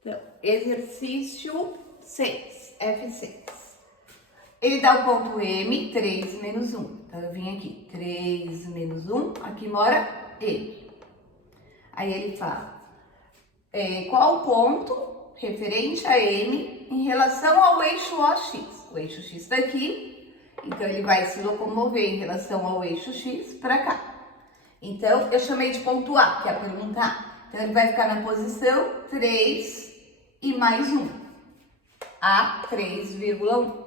Então, exercício 6, F6. Ele dá o ponto M, 3 menos 1. Então, eu vim aqui, 3 menos 1, aqui mora M. Aí ele fala, qual o ponto referente a M em relação ao eixo OX? O eixo X está aqui, então ele vai se locomover em relação ao eixo X para cá. Então, eu chamei de ponto A, que é a pergunta A. Então, ele vai ficar na posição 3 e mais 1. A, 3,1.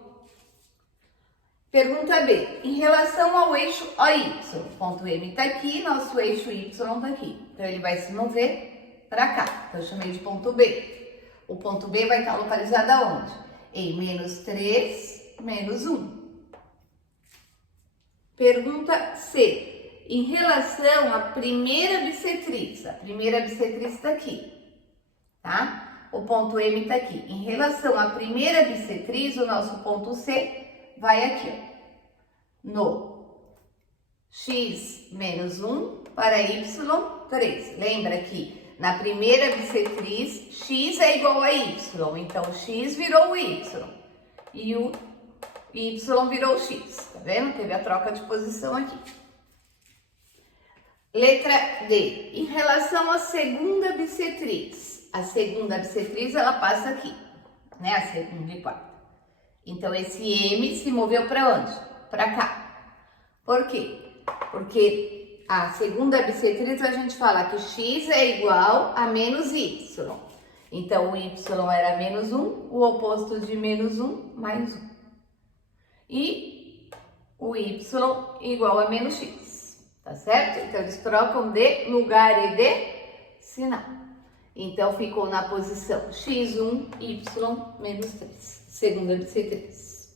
Pergunta B. Em relação ao eixo OY, o ponto M está aqui, nosso eixo Y está aqui. Então, ele vai se mover para cá. Então, eu chamei de ponto B. O ponto B vai estar localizado aonde? Em menos 3, menos 1. Pergunta C. Em relação à primeira bissetriz, a primeira bissetriz está aqui, tá? O ponto M está aqui. Em relação à primeira bissetriz, o nosso ponto C vai aqui, ó, no x menos 1 para y3. Lembra que na primeira bissetriz, x é igual a y, então o x virou o y e o y virou o x, tá vendo? Teve a troca de posição aqui. Letra D. Em relação à segunda bissetriz. A segunda bissetriz, ela passa aqui, né? A segunda e quarta. Então, esse M se moveu para onde? Para cá. Por quê? Porque a segunda bissetriz, a gente fala que x é igual a menos y. Então, o y era menos 1, o oposto de menos 1, mais 1. E o y igual a menos x. Tá certo? Então, eles trocam de lugar e de sinal. Então, ficou na posição x1, y, menos 3. Segunda bissetriz.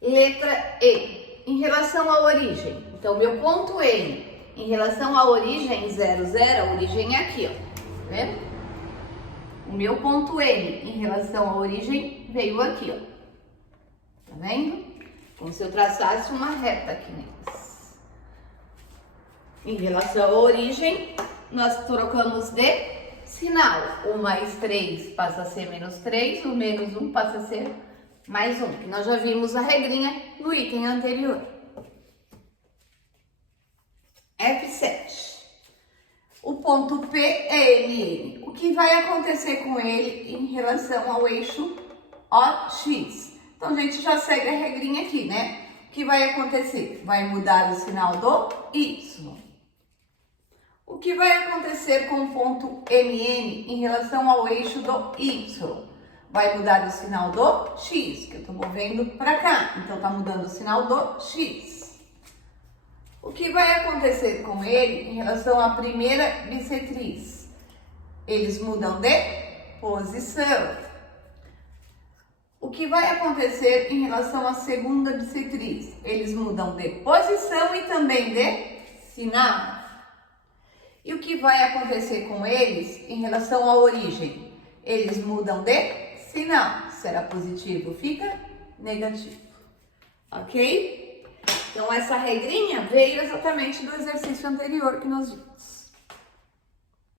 Letra E. Em relação à origem. Então, meu ponto M, em relação à origem 0, 0, a origem é aqui, ó. Tá vendo? O meu ponto M, em relação à origem, veio aqui, ó. Tá vendo? Como se eu traçasse uma reta aqui neles. Em relação à origem, nós trocamos de sinal. O mais 3 passa a ser menos 3, o menos 1 passa a ser mais 1, que nós já vimos a regrinha no item anterior. F7. O ponto P é MN. O que vai acontecer com ele em relação ao eixo OX? Então, a gente já segue a regrinha aqui, né? O que vai acontecer? Vai mudar o sinal do Y. O que vai acontecer com o ponto MN em relação ao eixo do Y? Vai mudar o sinal do X, que eu estou movendo para cá. Então, está mudando o sinal do X. O que vai acontecer com ele em relação à primeira bissetriz? Eles mudam de posição. O que vai acontecer em relação à segunda bissetriz? Eles mudam de posição e também de sinal. E o que vai acontecer com eles em relação à origem? Eles mudam de sinal. Se era positivo, fica negativo. Ok? Então, essa regrinha veio exatamente do exercício anterior que nós vimos.